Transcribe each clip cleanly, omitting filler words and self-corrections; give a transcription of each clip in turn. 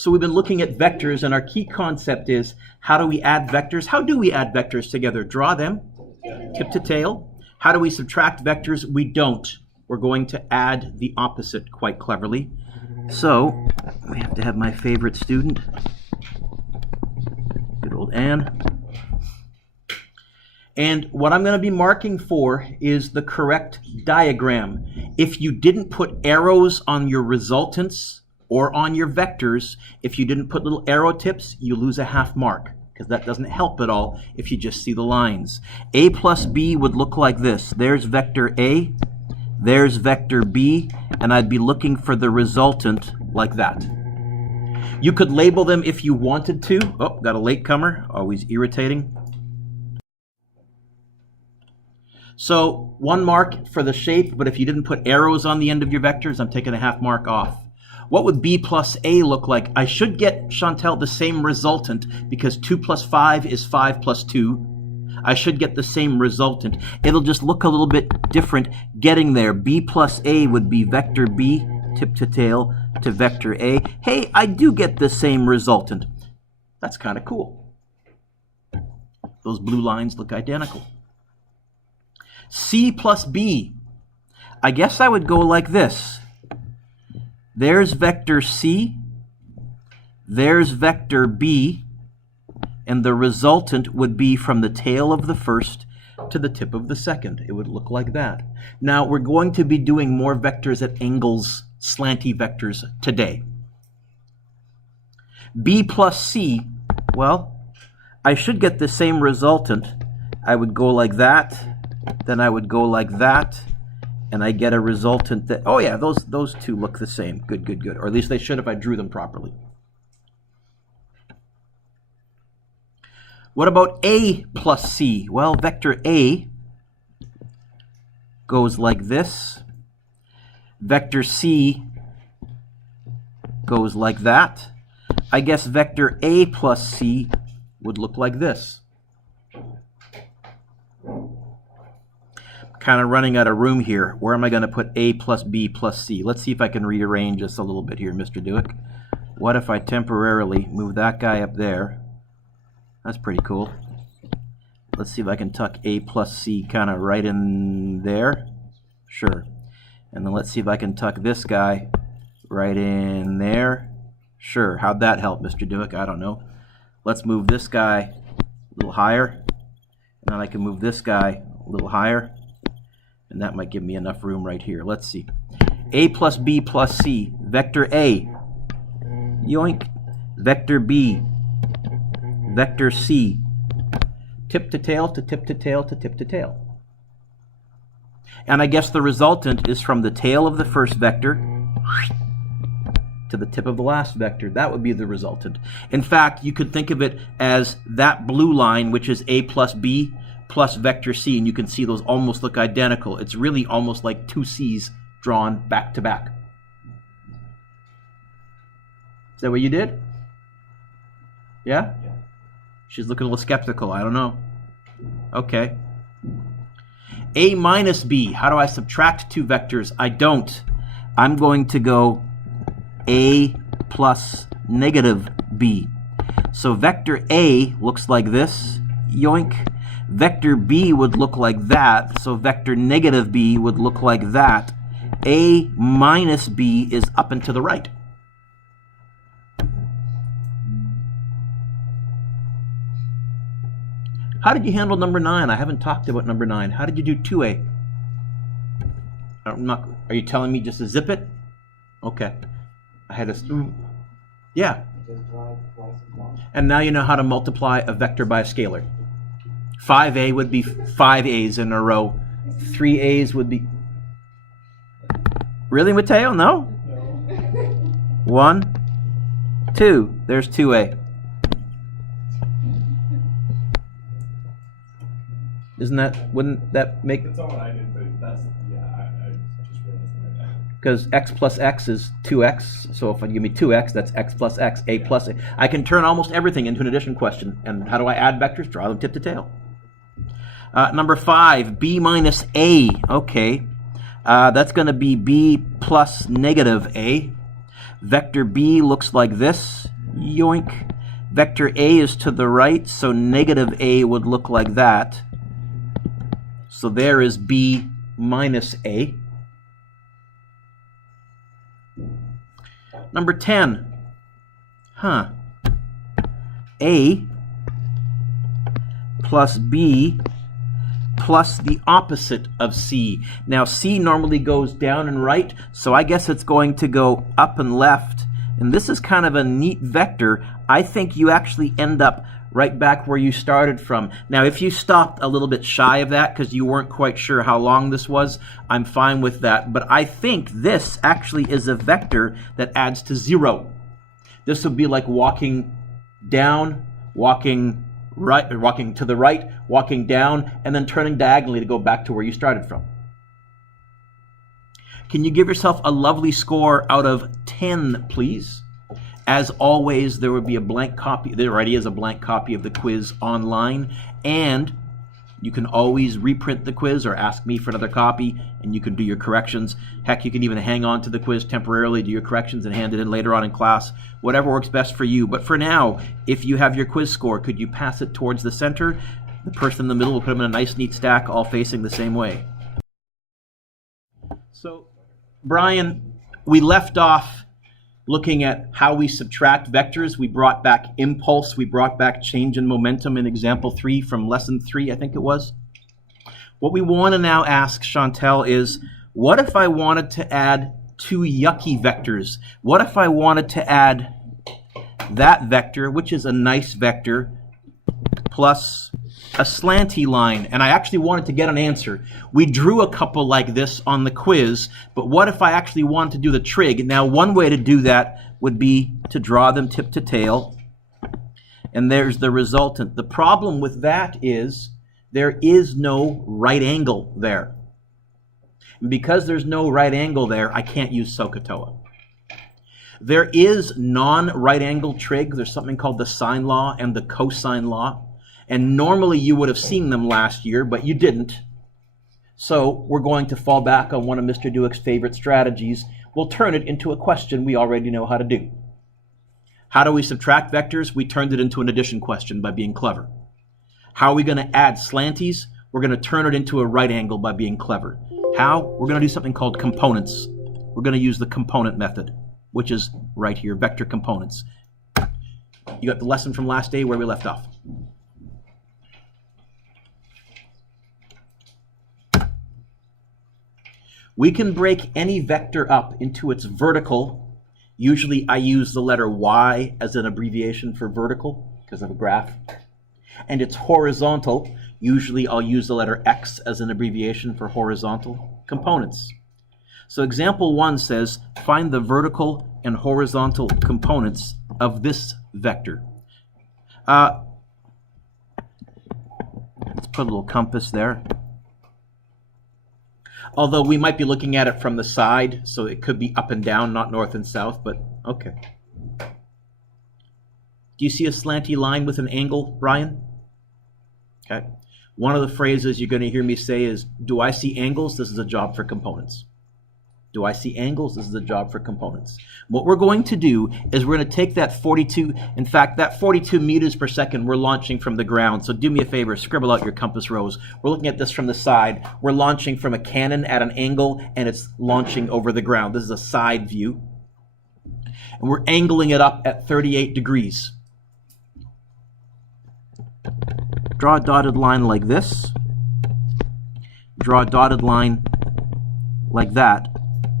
So we've been looking at vectors, and our key concept is, how do we add vectors? How do we add vectors together? Draw them, tip to tail. How do we subtract vectors? We don't. We're going to add the opposite quite cleverly. So we have to have my favorite student, good old Anne. And what I'm going to be marking for is the correct diagram. If you didn't put arrows on your resultants or on your vectors, if you didn't put little arrow tips, you lose a half mark, because that doesn't help at all if you just see the lines. A plus B would look like this. There's vector A, there's vector B, and I'd be looking for the resultant like that. You could label them if you wanted to. Oh, got a latecomer, always irritating. So 1 mark for the shape, but if you didn't put arrows on the end of your vectors, I'm taking a half mark off. What would B plus A look like? I should get, Chantel, the same resultant, because 2 plus 5 is 5 plus 2. I should get the same resultant. It'll just look a little bit different getting there. B plus A would be vector B, tip to tail, to vector A. Hey, I do get the same resultant. That's kind of cool. Those blue lines look identical. C plus B. I guess I would go like this. There's vector C, there's vector B, and the resultant would be from the tail of the first to the tip of the second. It would look like that. Now, we're going to be doing more vectors at angles, slanty vectors today. B plus C, well, I should get the same resultant. I would go like that, then I would go like that, and I get a resultant that, oh yeah, those two look the same. Good, good, good. Or at least they should if I drew them properly. What about A plus C? Well, vector A goes like this. Vector C goes like that. I guess vector A plus C would look like this. Kind of running out of room here. Where am I going to put A plus B plus C? Let's see if I can rearrange this a little bit here, Mr. Dueck. What if I temporarily move that guy up there? That's pretty cool. Let's see if I can tuck A plus C kind of right in there. Sure. And then let's see if I can tuck this guy right in there. Sure. How'd that help, Mr. Dueck? I don't know. Let's move this guy a little higher. And then I can move this guy a little higher. And that might give me enough room right here. Let's see. A plus B plus C. Vector A. Yoink. Vector B. Vector C. Tip to tail to tip to tail to tip to tail. And I guess the resultant is from the tail of the first vector to the tip of the last vector. That would be the resultant. In fact, you could think of it as that blue line, which is A plus B plus vector C, and you can see those almost look identical. It's really almost like 2 C's drawn back to back. Is that what you did? Yeah? Yeah. She's looking a little skeptical. I don't know. Okay. A minus B. How do I subtract 2 vectors? I don't. I'm going to go A plus negative B. So vector A looks like this. Yoink. Vector B would look like that, so vector negative B would look like that. A minus B is up and to the right. How did you handle number 9? I haven't talked about number 9. How did you do 2A? Are you telling me just to zip it? Okay. I had a... Yeah. And now you know how to multiply a vector by a scalar. 5A would be 5 A's in a row. 3 A's would be... Really, Mateo? No? 1, 2. There's 2A. Wouldn't that make... That's not what I did, but that's, yeah, I just realized that. Because x plus x is 2x, so if you give me 2x, that's x plus x, a plus a. I can turn almost everything into an addition question. And how do I add vectors? Draw them tip to tail. Number 5, b minus a. Okay, that's going to be b plus negative a. Vector b looks like this. Yoink. Vector A is to the right, so negative A would look like that. So there is B minus A. Number 10. A plus B plus the opposite of C. Now C normally goes down and right, so I guess it's going to go up and left. And this is kind of a neat vector. I think you actually end up right back where you started from. Now, if you stopped a little bit shy of that because you weren't quite sure how long this was, I'm fine with that. But I think this actually is a vector that adds to 0. This would be like walking down, walking right, walking to the right, walking down, and then turning diagonally to go back to where you started from. Can you give yourself a lovely score out of 10, please? As always, there would be a blank copy. There already is a blank copy of the quiz online, and you can always reprint the quiz or ask me for another copy, and you can do your corrections. Heck, you can even hang on to the quiz temporarily, do your corrections, and hand it in later on in class. Whatever works best for you. But for now, if you have your quiz score, could you pass it towards the center? The person in the middle will put them in a nice, neat stack, all facing the same way. So, Brian, we left off looking at how we subtract vectors. We brought back impulse. We brought back change in momentum in example 3 from lesson 3, I think it was. What we want to now ask, Chantel, is what if I wanted to add 2 yucky vectors? What if I wanted to add that vector, which is a nice vector, plus a slanty line? And I actually wanted to get an answer. We drew a couple like this on the quiz, but what if I actually wanted to do the trig? Now, one way to do that would be to draw them tip to tail, and there's the resultant. The problem with that is there is no right angle there. And because there's no right angle there, I can't use SOHCAHTOA. There is non-right angle trig. There's something called the Sine Law and the Cosine Law. And normally you would have seen them last year, but you didn't. So we're going to fall back on one of Mr. Dueck's favorite strategies. We'll turn it into a question we already know how to do. How do we subtract vectors? We turned it into an addition question by being clever. How are we going to add slanties? We're going to turn it into a right angle by being clever. How? We're going to do something called components. We're going to use the component method, which is right here, vector components. You got the lesson from last day where we left off. We can break any vector up into its vertical. Usually I use the letter Y as an abbreviation for vertical because of a graph. And its horizontal. Usually I'll use the letter X as an abbreviation for horizontal components. So example 1 says, find the vertical and horizontal components of this vector. Let's put a little compass there. Although we might be looking at it from the side, so it could be up and down, not north and south, but okay. Do you see a slanty line with an angle, Brian? Okay. One of the phrases you're going to hear me say is, do I see angles? This is a job for components. Do I see angles? This is a job for components. What we're going to do is we're going to take that 42, in fact, that 42 meters per second we're launching from the ground. So do me a favor, scribble out your compass rose. We're looking at this from the side. We're launching from a cannon at an angle, and it's launching over the ground. This is a side view. And we're angling it up at 38 degrees. Draw a dotted line like this. Draw a dotted line like that.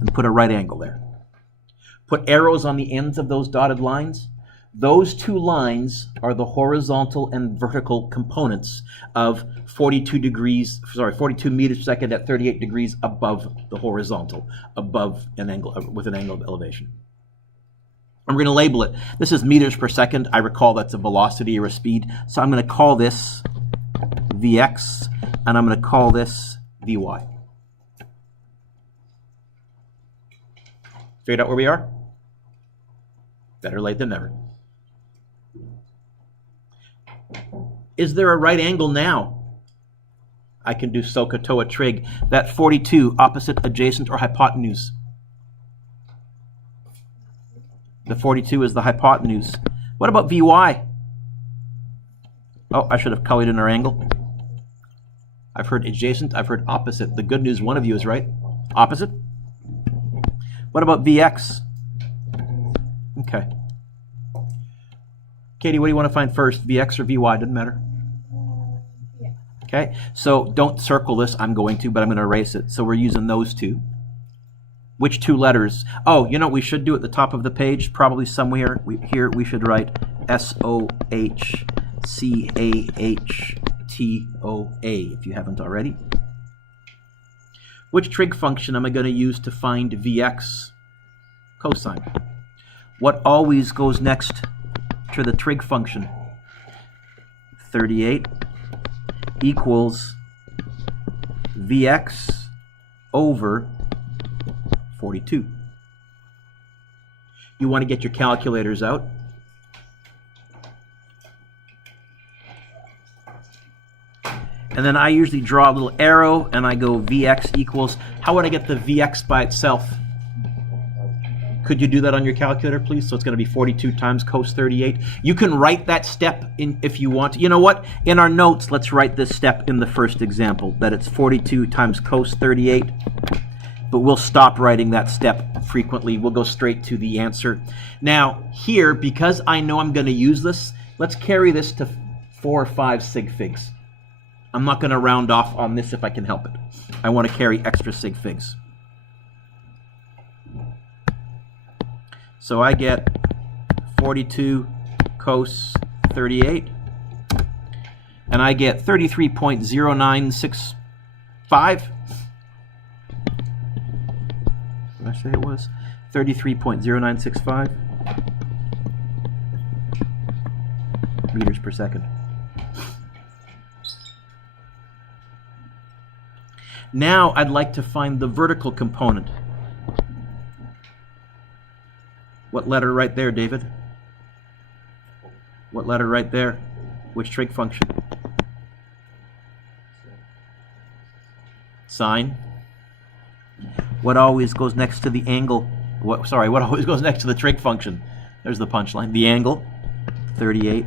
And put a right angle there. Put arrows on the ends of those dotted lines. Those 2 lines are the horizontal and vertical components of 42 meters per second at 38 degrees above the horizontal, above an angle, with an angle of elevation. I'm going to label it. This is meters per second. I recall that's a velocity or a speed. So I'm going to call this Vx, and I'm going to call this Vy. Figured out where we are? Better late than never. Is there a right angle now? I can do SOHCAHTOA trig. That 42, opposite, adjacent, or hypotenuse. The 42 is the hypotenuse. What about Vy? Oh, I should have colored in our angle. I've heard adjacent, I've heard opposite. The good news, one of you is right. Opposite. What about Vx? Okay. Katie, what do you want to find first? Vx or Vy? Doesn't matter. Yeah. Okay, so don't circle this. I'm going to, but I'm going to erase it. So we're using those two. Which two letters? Oh, you know what we should do at the top of the page? Probably somewhere here we should write SOHCAHTOA if you haven't already. Which trig function am I going to use to find Vx cosine? What always goes next to the trig function? 38 equals Vx over 42. You want to get your calculators out. And then I usually draw a little arrow and I go Vx equals, how would I get the Vx by itself? Could you do that on your calculator, please? So it's going to be 42 times cos 38. You can write that step in if you want. You know what? In our notes, let's write this step in the first example, that it's 42 times cos 38. But we'll stop writing that step frequently. We'll go straight to the answer. Now, here, because I know I'm going to use this, let's carry this to 4 or 5 sig figs. I'm not going to round off on this if I can help it. I want to carry extra sig figs. So I get 42 cos 38, and I get 33.0965. What did I say it was? 33.0965 meters per second. Now I'd like to find the vertical component. What letter right there, David? What letter right there? Which trig function? Sine. What always goes next to the angle? What always goes next to the trig function? There's the punchline. The angle, 38,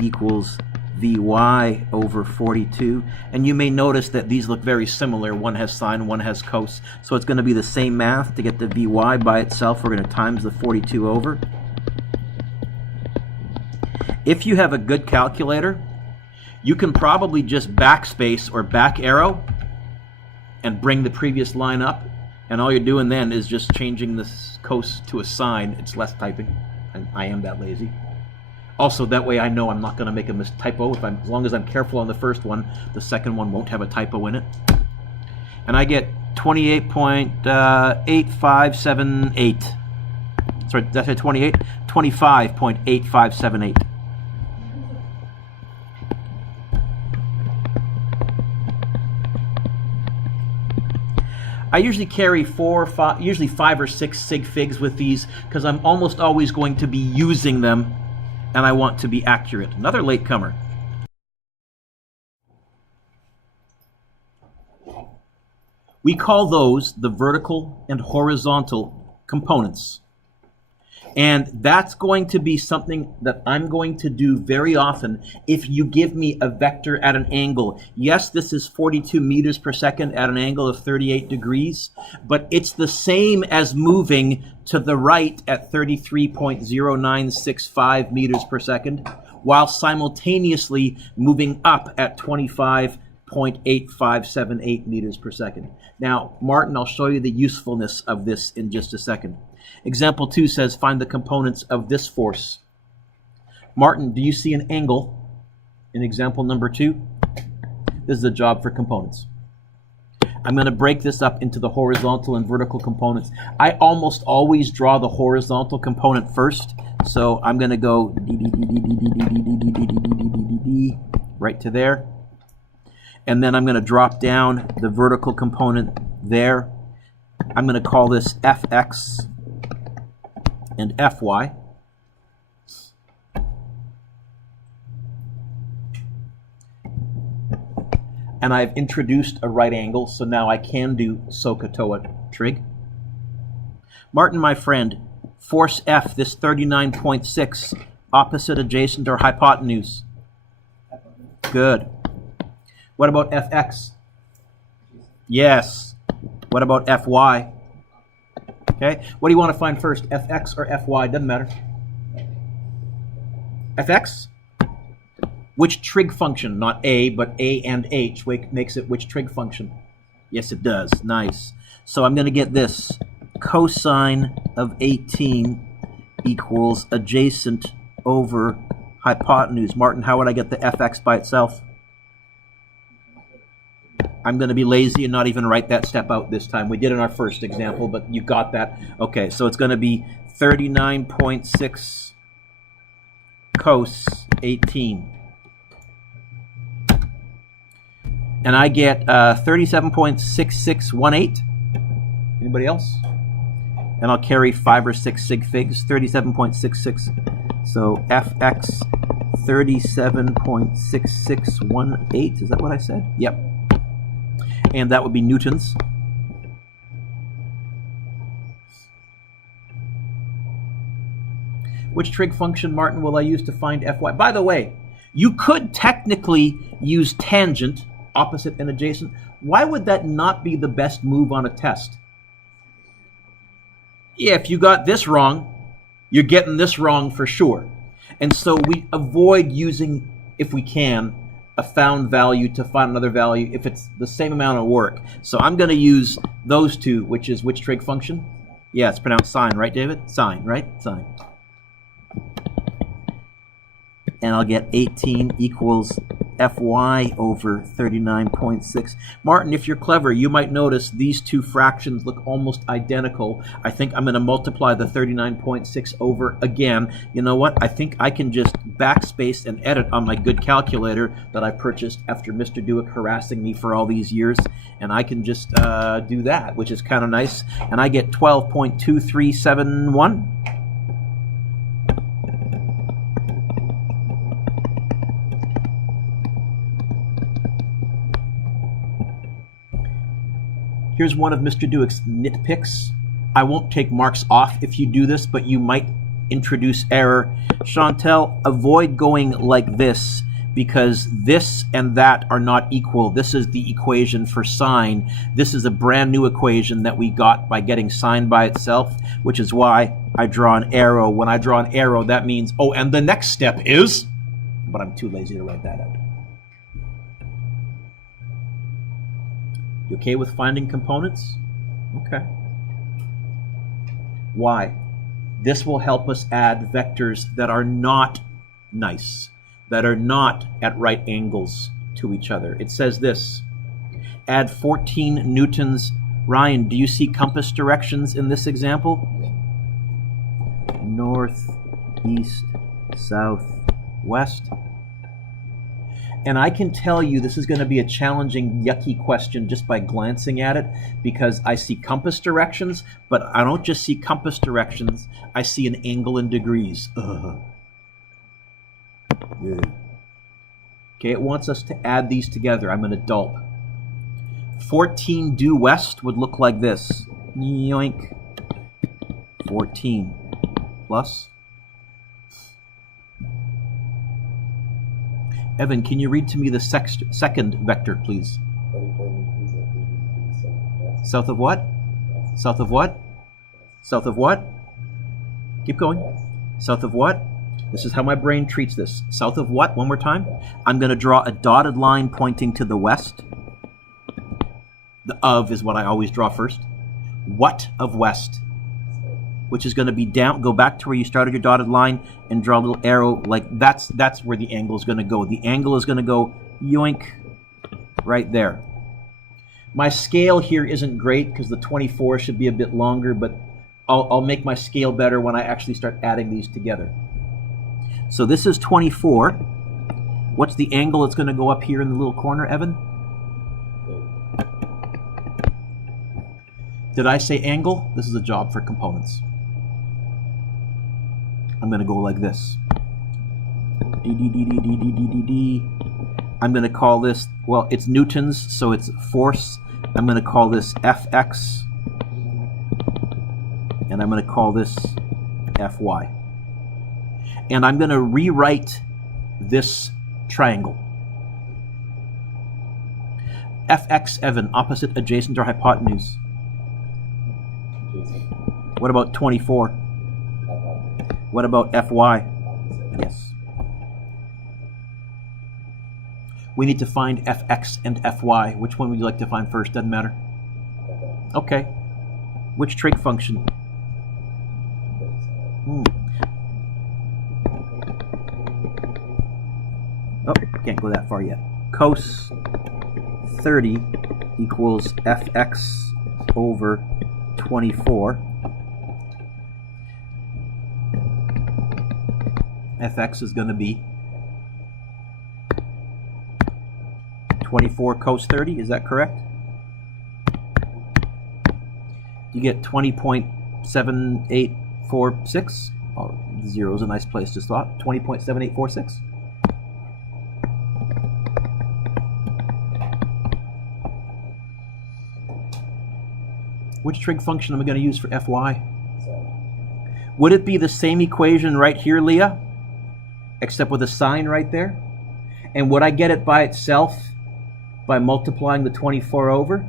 equals Vy over 42. And you may notice that these look very similar. One has sine, one has cos. So it's going to be the same math. To get the Vy by itself, we're going to times the 42 over. If you have a good calculator, you can probably just backspace or back arrow and bring the previous line up. And all you're doing then is just changing this cos to a sine. It's less typing, and I am that lazy. Also, that way I know I'm not going to make a typo. As long as I'm careful on the first one, the second one won't have a typo in it. And I get 28.8578. Sorry, did I say 28? 25.8578. I usually carry 5 or 6 sig figs with these because I'm almost always going to be using them and I want to be accurate. Another latecomer. We call those the vertical and horizontal components. And that's going to be something that I'm going to do very often if you give me a vector at an angle. Yes, this is 42 meters per second at an angle of 38 degrees, but it's the same as moving to the right at 33.0965 meters per second, while simultaneously moving up at 25.8578 meters per second. Now, Martin, I'll show you the usefulness of this in just a second. Example 2 says, find the components of this force. Martin, do you see an angle in example number 2? This is a job for components. I'm going to break this up into the horizontal and vertical components. I almost always draw the horizontal component first, so I'm going to go right to there. And then I'm going to drop down the vertical component there. I'm going to call this Fx and Fy. And I've introduced a right angle, so now I can do SOHCAHTOA trig. Martin, my friend, force F, this 39.6, Opposite, adjacent, or hypotenuse? Good. What about fx? Yes. What about fy? Okay. What do you want to find first, fx or fy? Doesn't matter. Fx? Which trig function? Not a, but a and h makes it which trig function? Yes, it does. Nice. So I'm going to get this. Cosine of 18 equals adjacent over hypotenuse. Martin, how would I get the fx by itself? I'm going to be lazy and not even write that step out this time. We did in our first example, but you got that. Okay, so it's going to be 39.6 cos 18. And I get 37.6618. Anybody else? And I'll carry 5 or 6 sig figs. 37.66. So fx 37.6618. Is that what I said? Yep. And that would be newtons. Which trig function, Martin, will I use to find fy? By the way, you could technically use tangent, opposite and adjacent. Why would that not be the best move on a test? Yeah, if you got this wrong, you're getting this wrong for sure. And so we avoid using, if we can, a found value to find another value if it's the same amount of work. So I'm going to use those two, which is which trig function? Yeah, it's pronounced sine, right, David? Sine, right? Sine. And I'll get 18 equals fy over 39.6. Martin, if you're clever, you might notice these two fractions look almost identical. I think I'm going to multiply the 39.6 over again. You know what? I think I can just backspace and edit on my good calculator that I purchased after Mr. Dueck harassing me for all these years. And I can just do that, which is kind of nice. And I get 12.2371. Here's one of Mr. Dueck's nitpicks. I won't take marks off if you do this, but you might introduce error. Chantel, avoid going like this because this and that are not equal. This is the equation for sine. This is a brand new equation that we got by getting sine by itself, which is why I draw an arrow. When I draw an arrow, that means, oh, and the next step is, but I'm too lazy to write that out. You okay with finding components? Okay. Why? This will help us add vectors that are not nice, that are not at right angles to each other. It says this, add 14 newtons. Ryan, do you see compass directions in this example? North, east, south, west. And I can tell you this is going to be a challenging, yucky question just by glancing at it, because I see compass directions, but I don't just see compass directions, I see an angle in degrees. Ugh. Yeah. Okay, it wants us to add these together. I'm an adult. 14 due west would look like this. Yoink. 14 plus. Evan, can you read to me the second vector, please? South of what? South of what? South of what? Keep going. South of what? This is how my brain treats this. South of what? One more time. I'm going to draw a dotted line pointing to the west. The of is what I always draw first. What of west? Which is going to be down. Go back to where you started your dotted line and draw a little arrow. Like that's where the angle is going to go. The angle is going to go yoink right there. My scale here isn't great because the 24 should be a bit longer, but I'll make my scale better when I actually start adding these together. So this is 24. What's the angle that's going to go up here in the little corner, Evan? Did I say angle? This is a job for components. I'm going to go like this. I'm going to call this, well, it's newtons, so it's force. I'm going to call this Fx. And I'm going to call this Fy. And I'm going to rewrite this triangle. Fx, Evan, opposite, adjacent, or hypotenuse. Adjacent. What about 24? Hypotenuse. What about Fy? Opposite. Yes. We need to find Fx and Fy. Which one would you like to find first? Doesn't matter. Okay. Okay. Which trig function? Oh, can't go that far yet. Cos 30 equals Fx over 24. Fx is going to be 24 cos 30, is that correct? You get 20.7846. Oh, 0 is a nice place to start. 20.7846. Which trig function am I going to use for Fy? So, Would it be the same equation right here, Leah? Except with a sign right there? And would I get it by itself by multiplying the 24 over?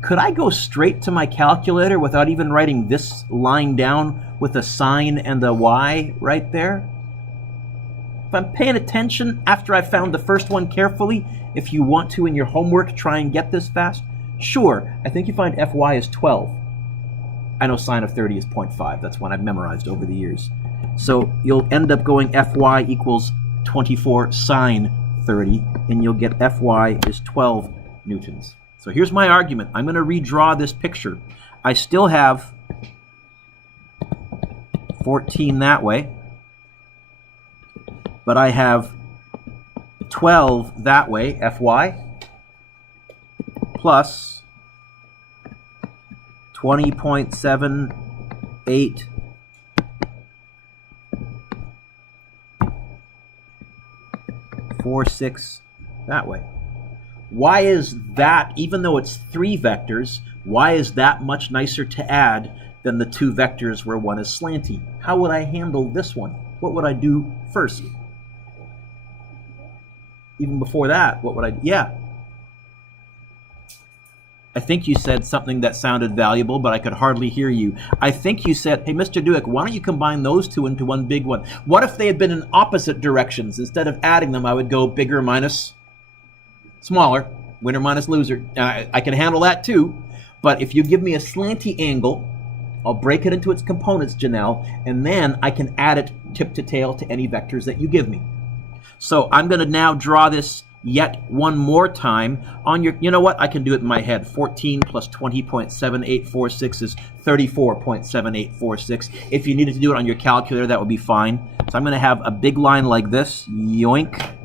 Could I go straight to my calculator without even writing this line down with a sign and a y right there? If I'm paying attention after I found the first one carefully, if you want to in your homework try and get this fast, sure, I think you find Fy is 12. I know sine of 30 is 0.5. That's one I've memorized over the years. So you'll end up going Fy equals 24 sine 30, and you'll get Fy is 12 newtons. So here's my argument. I'm going to redraw this picture. I still have 14 that way, but I have 12 that way, Fy, plus 20.7846 that way. Why is that, even though it's 3 vectors, why is that much nicer to add than the 2 vectors where one is slanty? How would I handle this one? What would I do first? Even before that, what would I do? Yeah. I think you said something that sounded valuable, but I could hardly hear you. I think you said, hey, Mr. Dueck, why don't you combine those two into one big one? What if they had been in opposite directions? Instead of adding them, I would go bigger minus smaller, winner minus loser. I can handle that too, but if you give me a slanty angle, I'll break it into its components, Janelle, and then I can add it tip to tail to any vectors that you give me. So I'm going to now draw this yet one more time on your, you know what, I can do it in my head. 14 plus 20.7846 is 34.7846. If you needed to do it on your calculator, that would be fine. So I'm going to have a big line like this, yoink,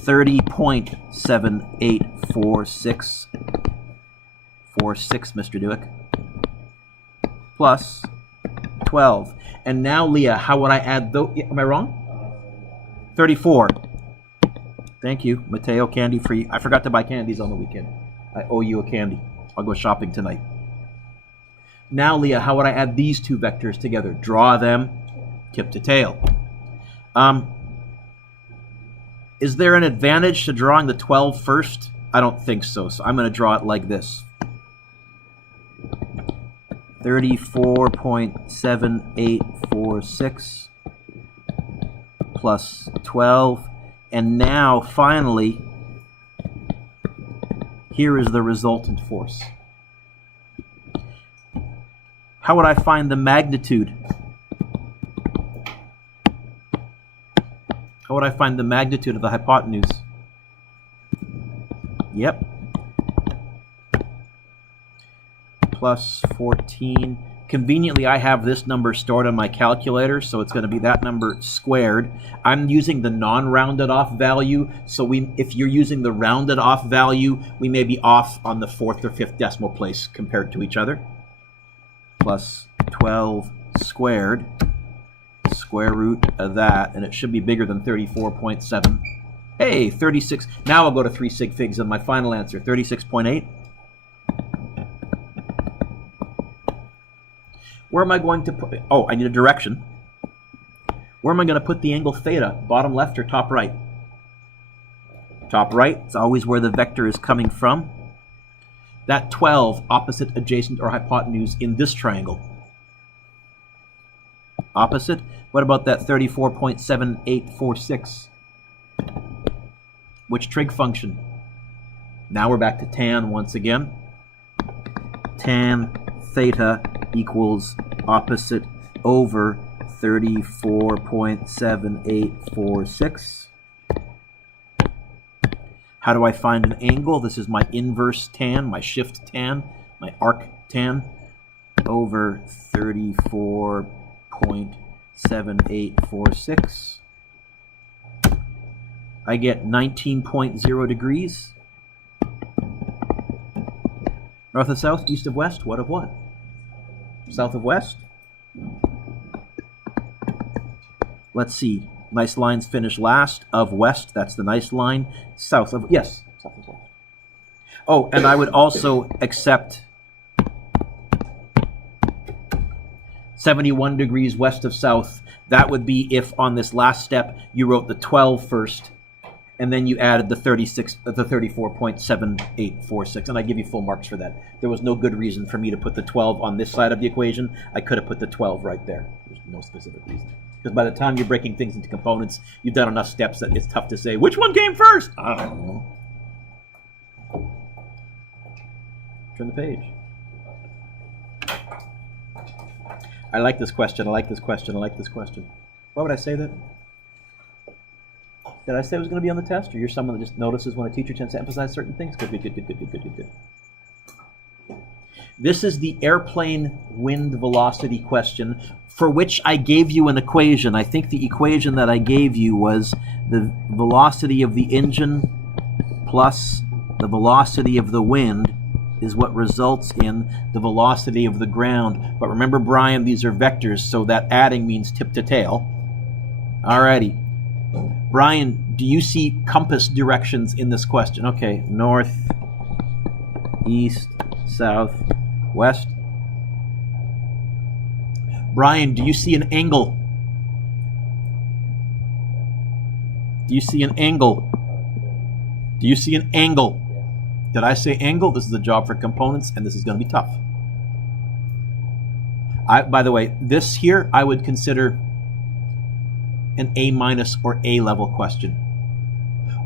30.7846, 46, Mr. Dueck, plus 12. And now, Leah, how would I add those? Am I wrong? 34. Thank you, Mateo. Candy for you. I forgot to buy candies on the weekend. I owe you a candy. I'll go shopping tonight. Now, Leah, how would I add these 2 vectors together? Draw them tip to tail. Is there an advantage to drawing the 12 first? I don't think so. So I'm going to draw it like this. 34.7846 plus 12. And now, finally, here is the resultant force. How would I find the magnitude? How would I find the magnitude of the hypotenuse? Yep. Plus 14. Conveniently, I have this number stored on my calculator, so it's going to be that number squared. I'm using the non-rounded off value, so if you're using the rounded off value, we may be off on the 4th or 5th decimal place compared to each other. Plus 12 squared, square root of that, and it should be bigger than 34.7. Hey, 36. Now I'll go to 3 sig figs on my final answer, 36.8. Where am I going to put it? Oh, I need a direction. Where am I going to put the angle theta? Bottom left or top right? Top right. It's always where the vector is coming from. That 12, opposite, adjacent, or hypotenuse in this triangle. Opposite. What about that 34.7846? Which trig function? Now we're back to tan once again. Tan theta equals opposite over 34.7846. How do I find an angle? This is my inverse tan, my shift tan, my arc tan over 34.7846. I get 19.0 degrees. North of south, east of west, what of what? South of west? Let's see. Nice lines finish last. Of west, that's the nice line. South of, yes, south of west. Oh, and I would also accept 71 degrees west of south. That would be if on this last step you wrote the 12 first, and then you added the 34.7846, and I give you full marks for that. There was no good reason for me to put the 12 on this side of the equation. I could have put the 12 right there. There's no specific reason. Because by the time you're breaking things into components, you've done enough steps that it's tough to say, which one came first? I don't know. Turn the page. I like this question, I like this question, I like this question. Why would I say that? Did I say it was going to be on the test? Or you're someone that just notices when a teacher tends to emphasize certain things? Good, good, good, good, good, good, good, good, good. This is the airplane wind velocity question for which I gave you an equation. I think the equation that I gave you was the velocity of the engine plus the velocity of the wind is what results in the velocity of the ground. But remember, Brian, these are vectors, so that adding means tip to tail. Alrighty. Brian, do you see compass directions in this question? Okay, north, east, south, west. Brian, do you see an angle? Do you see an angle? Do you see an angle? Did I say angle? This is a job for components, and this is going to be tough. By the way, this here I would consider an A- or A level question.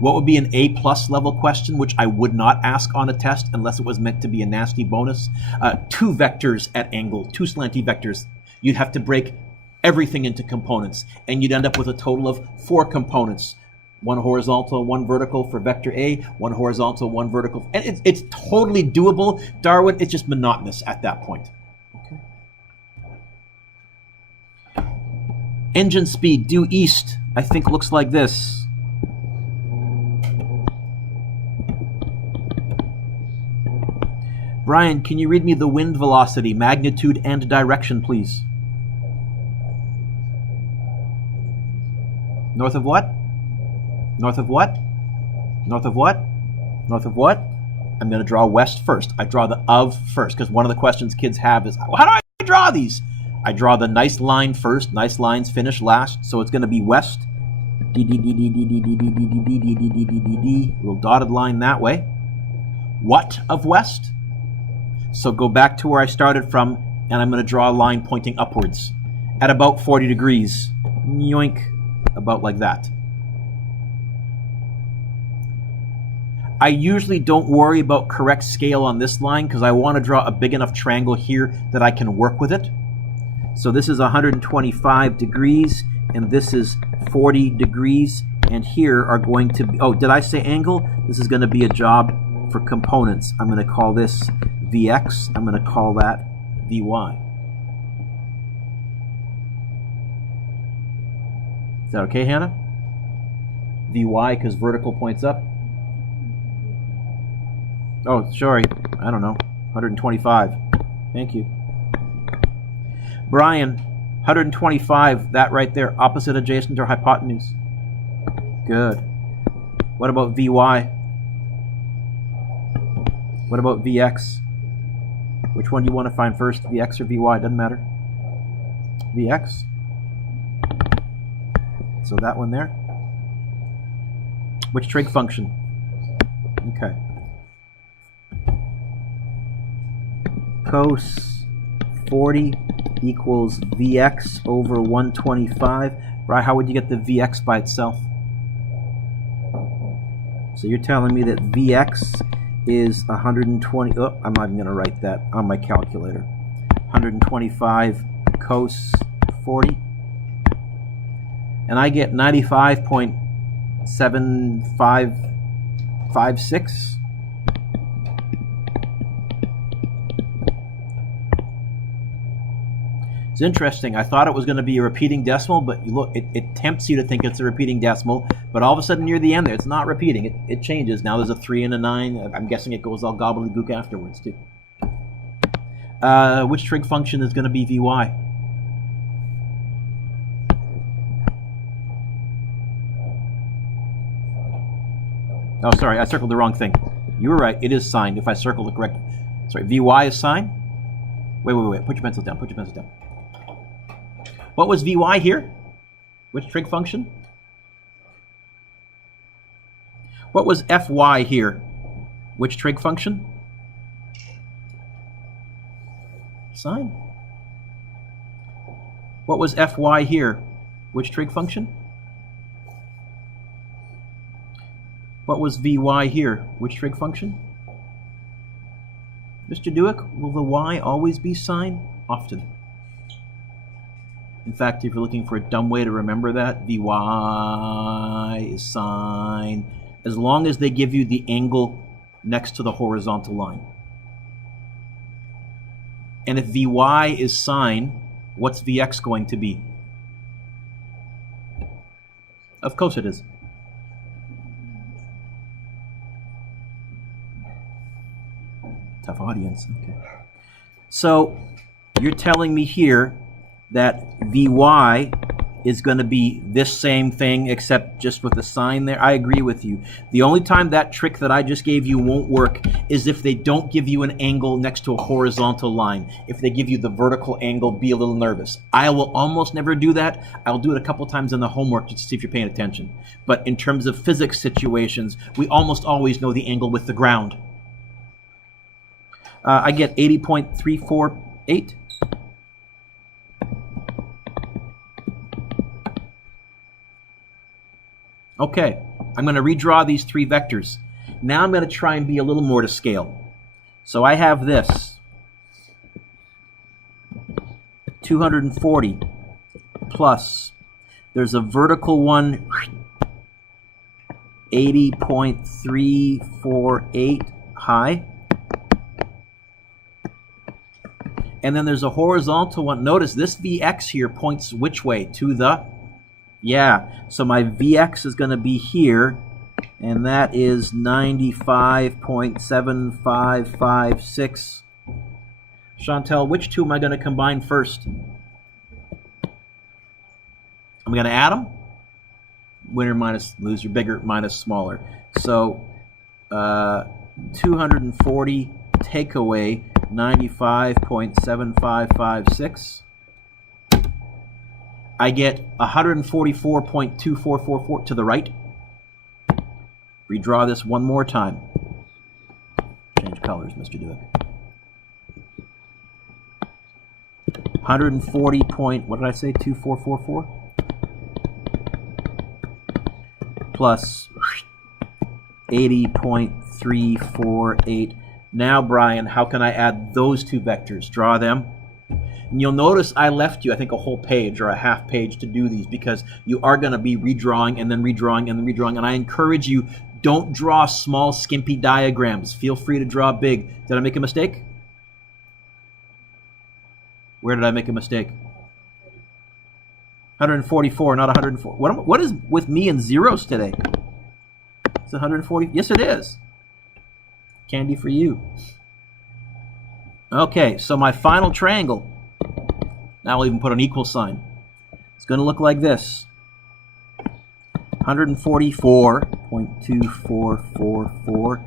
What would be an A+ level question, which I would not ask on a test unless it was meant to be a nasty bonus? Two vectors at angle, two slanty vectors. You'd have to break everything into components, and you'd end up with a total of 4 components. One horizontal, one vertical for vector A, one horizontal, one vertical. And it's totally doable, Darwin. It's just monotonous at that point. Okay. Engine speed due east, I think, looks like this. Brian, can you read me the wind velocity, magnitude, and direction, please? North of what? North of what? North of what? North of what? I'm going to draw west first. I draw the of first, because one of the questions kids have is, how do I draw these? I draw the nice line first. Nice lines finish last. So it's going to be west. D, D, D, D, D, D, D, D, D, D, D, D, D, D, D, D, D. Little dotted line that way. What of west? So go back to where I started from, and I'm going to draw a line pointing upwards at about 40 degrees. Yoink. About like that. I usually don't worry about correct scale on this line because I want to draw a big enough triangle here that I can work with it. So this is 125 degrees, and this is 40 degrees, and here are going to be, oh, did I say angle? This is going to be a job for components. I'm going to call this Vx. I'm going to call that Vy. Is that okay, Hannah? Vy, because vertical points up. Oh, sorry. I don't know. 125. Thank you. Brian, 125, that right there, opposite, adjacent, or hypotenuse. Good. What about Vy? What about Vx? Which one do you want to find first, Vx or Vy? Doesn't matter. Vx. So that one there. Which trig function? Okay. Cos 40 equals Vx over 125. Right, how would you get the Vx by itself? So you're telling me that Vx is 120, oh, I'm not even going to write that on my calculator. 125 cos 40. And I get 95.7556. It's interesting. I thought it was going to be a repeating decimal, but you look, it tempts you to think it's a repeating decimal, but all of a sudden near the end there, it's not repeating. It changes. Now there's a 3 and a 9. I'm guessing it goes all gobbledygook afterwards, too. Which trig function is going to be Vy? Oh, sorry, I circled the wrong thing. You were right. It is sine. If I circle the correct... Sorry, Vy is sine? Wait. Put your pencil down. Put your pencil down. What was Vy here? Which trig function? What was Fy here? Which trig function? Sine. What was Fy here? Which trig function? What was Vy here? Which trig function? Mr. Dueck, will the y always be sine? Often. In fact, if you're looking for a dumb way to remember that, Vy is sine, as long as they give you the angle next to the horizontal line. And if Vy is sine, what's Vx going to be? Of course it is. Tough audience. Okay. So you're telling me here that Vy is going to be this same thing except just with the sign there. I agree with you. The only time that trick that I just gave you won't work is if they don't give you an angle next to a horizontal line. If they give you the vertical angle, be a little nervous. I will almost never do that. I'll do it a couple times in the homework just to see if you're paying attention. But in terms of physics situations, we almost always know the angle with the ground. I get 80.348. Okay, I'm going to redraw these three vectors. Now I'm going to try and be a little more to scale. So I have this. 240 plus, there's a vertical one, 80.348 high. And then there's a horizontal one. Notice this Vx here points which way? To the... Yeah, so my Vx is going to be here, and that is 95.7556. Chantel, which two am I going to combine first? I'm going to add them. Winner minus loser, bigger minus smaller. So 240 take away 95.7556. I get 144.2444 to the right. Redraw this one more time. Change colors, Mr. Dueck. 140 point, what did I say, 2444? Plus 80.348. Now, Brian, how can I add those two vectors? Draw them. And you'll notice I left you, I think, a whole page or a half page to do these because you are going to be redrawing and then redrawing and then redrawing. And I encourage you, don't draw small, skimpy diagrams. Feel free to draw big. Did I make a mistake? Where did I make a mistake? 144, not 104. What is with me and zeros today? Is it 140? Yes, it is. Candy for you. Okay, so my final triangle. Now I'll even put an equal sign. It's going to look like this. 144.2444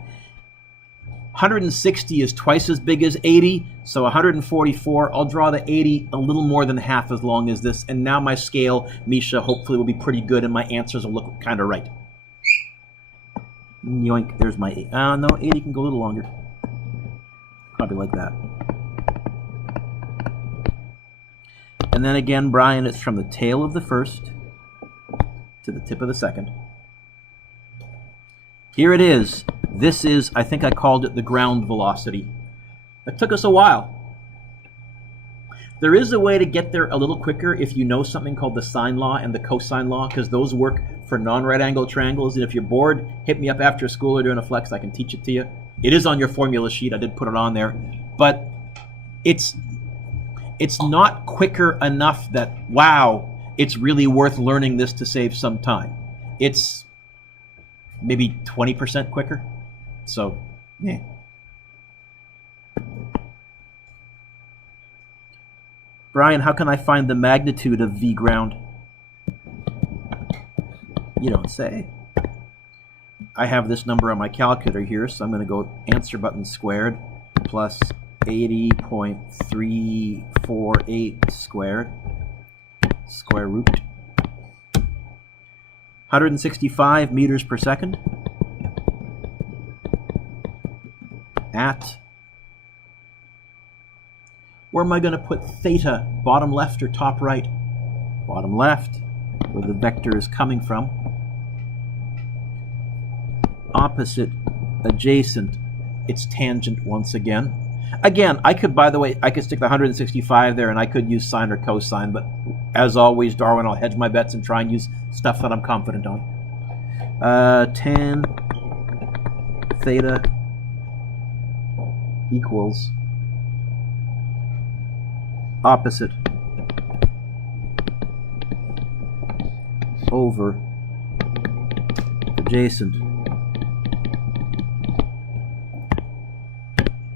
160 is twice as big as 80, so 144. I'll draw the 80 a little more than half as long as this, and now my scale, Misha, hopefully will be pretty good, and my answers will look kind of right. Yoink, there's my 8. No, 80 can go a little longer. Probably like that. And then again, Brian, it's from the tail of the first to the tip of the second. Here it is. This is, I think I called it the ground velocity. It took us a while. There is a way to get there a little quicker if you know something called the sine law and the cosine law, because those work for non-right angle triangles. And if you're bored, hit me up after school or during a flex. I can teach it to you. It is on your formula sheet. I did put it on there. But it's not quicker enough that, wow, it's really worth learning this to save some time. It's maybe 20% quicker. So, yeah. Brian, how can I find the magnitude of V ground? You don't say. I have this number on my calculator here, so I'm going to go answer button squared plus 80.348 squared, square root. 165 meters per second at, where am I going to put theta? Bottom left or top right? Bottom left, where the vector is coming from. Opposite, adjacent, it's tangent once again. Again, I could, by the way, I could stick the 165 there and I could use sine or cosine, but as always, Darwin, I'll hedge my bets and try and use stuff that I'm confident on. Tan theta equals opposite over adjacent.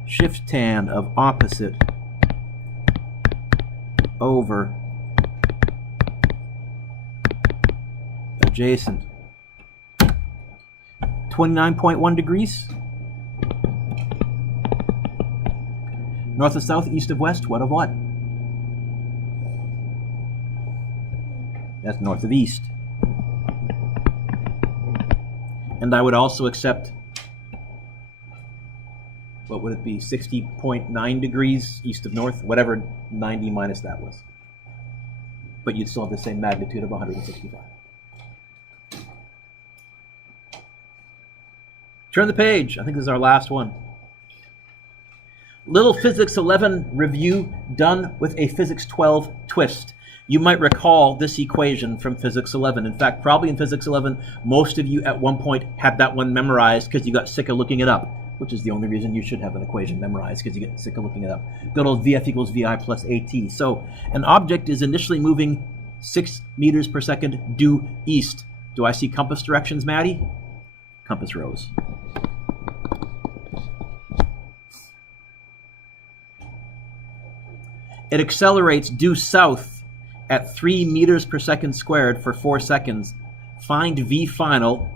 Shift tan of opposite over adjacent. 29.1 degrees. North of south, east of west, what of what? That's north of east. And I would also accept, what would it be, 60.9 degrees east of north, whatever 90 minus that was. But you'd still have the same magnitude of 165. Turn the page. I think this is our last one. Little Physics 11 review done with a Physics 12 twist. You might recall this equation from Physics 11. In fact, probably in Physics 11, most of you at one point had that one memorized because you got sick of looking it up, which is the only reason you should have an equation memorized, because you get sick of looking it up. Good old VF equals VI plus AT. So an object is initially moving 6 meters per second due east. Do I see compass directions, Maddie? Compass rose. It accelerates due south at 3 meters per second squared for 4 seconds. Find V final.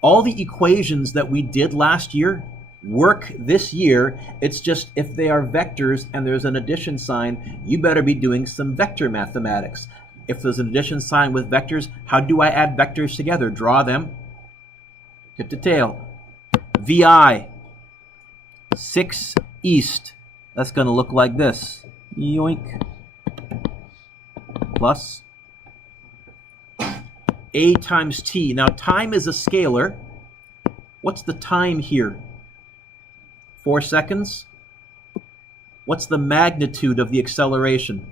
All the equations that we did last year work this year. It's just if they are vectors and there's an addition sign, you better be doing some vector mathematics. If there's an addition sign with vectors, how do I add vectors together? Draw them. Tip to tail. VI, 6 east. That's going to look like this. Yoink. Plus A times T. Now, time is a scalar. What's the time here? 4 seconds. What's the magnitude of the acceleration?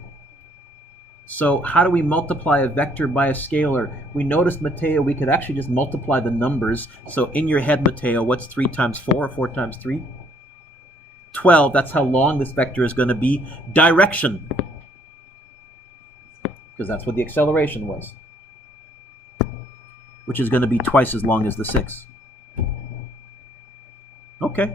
So how do we multiply a vector by a scalar? We noticed, Mateo, we could actually just multiply the numbers. So in your head, Mateo, what's 3 times 4 or 4 times 3? 12. That's how long this vector is going to be. Direction, because that's what the acceleration was, which is going to be twice as long as the 6. Okay.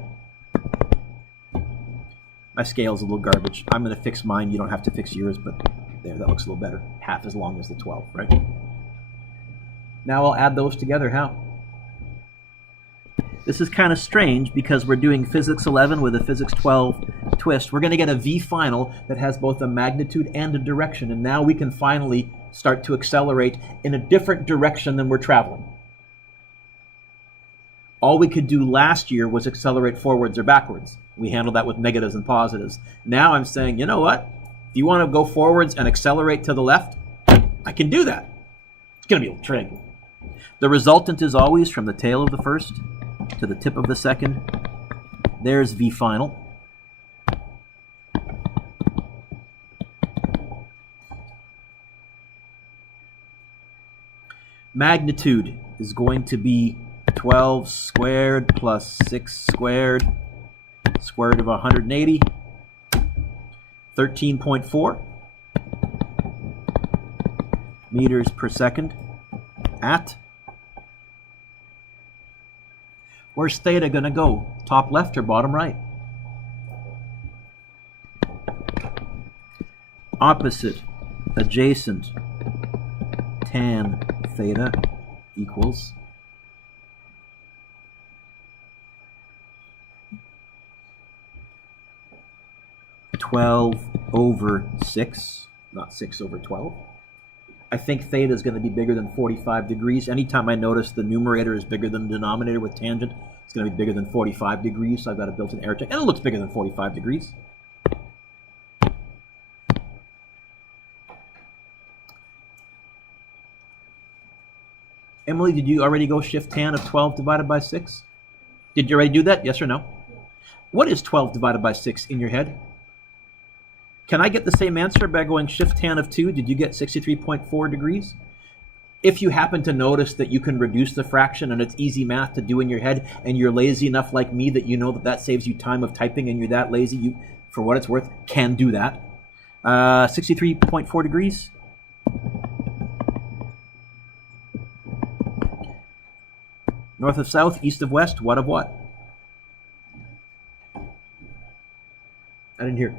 My scale's a little garbage. I'm going to fix mine. You don't have to fix yours, but there, that looks a little better. Half as long as the 12, right? Now I'll add those together. How? This is kind of strange because we're doing physics 11 with a physics 12 twist. We're going to get a V final that has both a magnitude and a direction, and now we can finally start to accelerate in a different direction than we're traveling. All we could do last year was accelerate forwards or backwards. We handled that with negatives and positives. Now I'm saying, you know what? If you want to go forwards and accelerate to the left, I can do that. It's going to be a trig. The resultant is always from the tail of the first to the tip of the second. There's V final. Magnitude is going to be 12 squared plus 6 squared, square root of 180, 13.4 meters per second at, where's theta going to go? Top left or bottom right? Opposite, adjacent, tan theta equals 12 over 6, not 6 over 12. I think theta is going to be bigger than 45 degrees. Anytime I notice the numerator is bigger than the denominator with tangent, it's going to be bigger than 45 degrees. So I've got a built-in error check, and it looks bigger than 45 degrees. Emily, did you already go shift tan of 12 divided by 6? Did you already do that? Yes or no? What is 12 divided by 6 in your head? Can I get the same answer by going shift tan of 2? Did you get 63.4 degrees? If you happen to notice that you can reduce the fraction and it's easy math to do in your head, and you're lazy enough like me that you know that that saves you time of typing and you're that lazy, you, for what it's worth, can do that. 63.4 degrees. North of south, east of west, what of what? I didn't hear.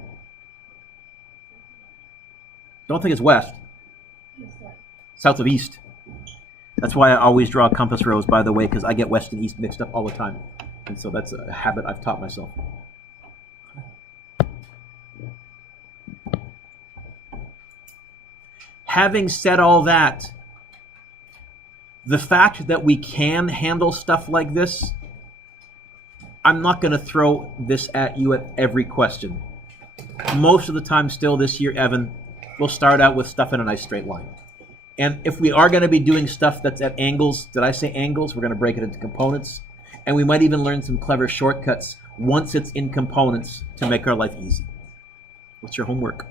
Don't think it's west. South of east. That's why I always draw compass rose, by the way, because I get west and east mixed up all the time. And so that's a habit I've taught myself. Having said all that, the fact that we can handle stuff like this, I'm not going to throw this at you at every question. Most of the time still this year, Evan, we'll start out with stuff in a nice straight line. And if we are going to be doing stuff that's at angles, did I say angles? We're going to break it into components. And we might even learn some clever shortcuts once it's in components to make our life easy. What's your homework?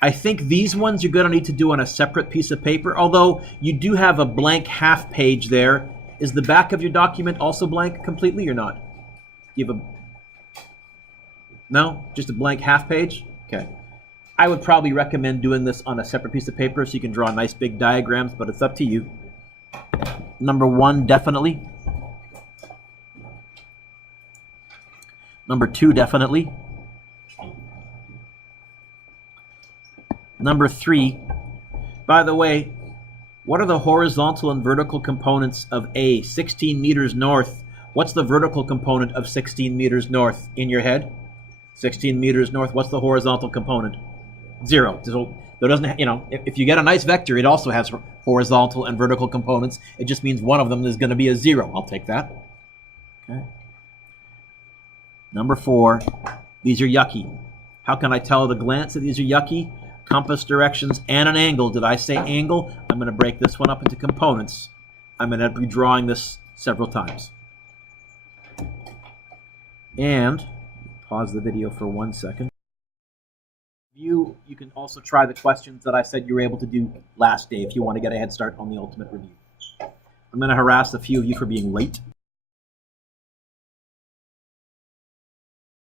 I think these ones you're going to need to do on a separate piece of paper, although you do have a blank half page there. Is the back of your document also blank completely or not? You have a... No? Just a blank half page? Okay. I would probably recommend doing this on a separate piece of paper so you can draw nice big diagrams, but it's up to you. Number 1, definitely. Number 2, definitely. Number 3, by the way, what are the horizontal and vertical components of A? 16 meters north. What's the vertical component of 16 meters north in your head? 16 meters north. What's the horizontal component? 0. So there doesn't, you know, if you get a nice vector, it also has horizontal and vertical components. It just means one of them is going to be a 0. I'll take that. Okay. Number 4, these are yucky. How can I tell at a glance that these are yucky? Compass directions and an angle. Did I say angle? I'm going to break this one up into components. I'm going to be drawing this several times. And pause the video for 1 second. You can also try the questions that I said you were able to do last day if you want to get a head start on the ultimate review. I'm going to harass a few of you for being late.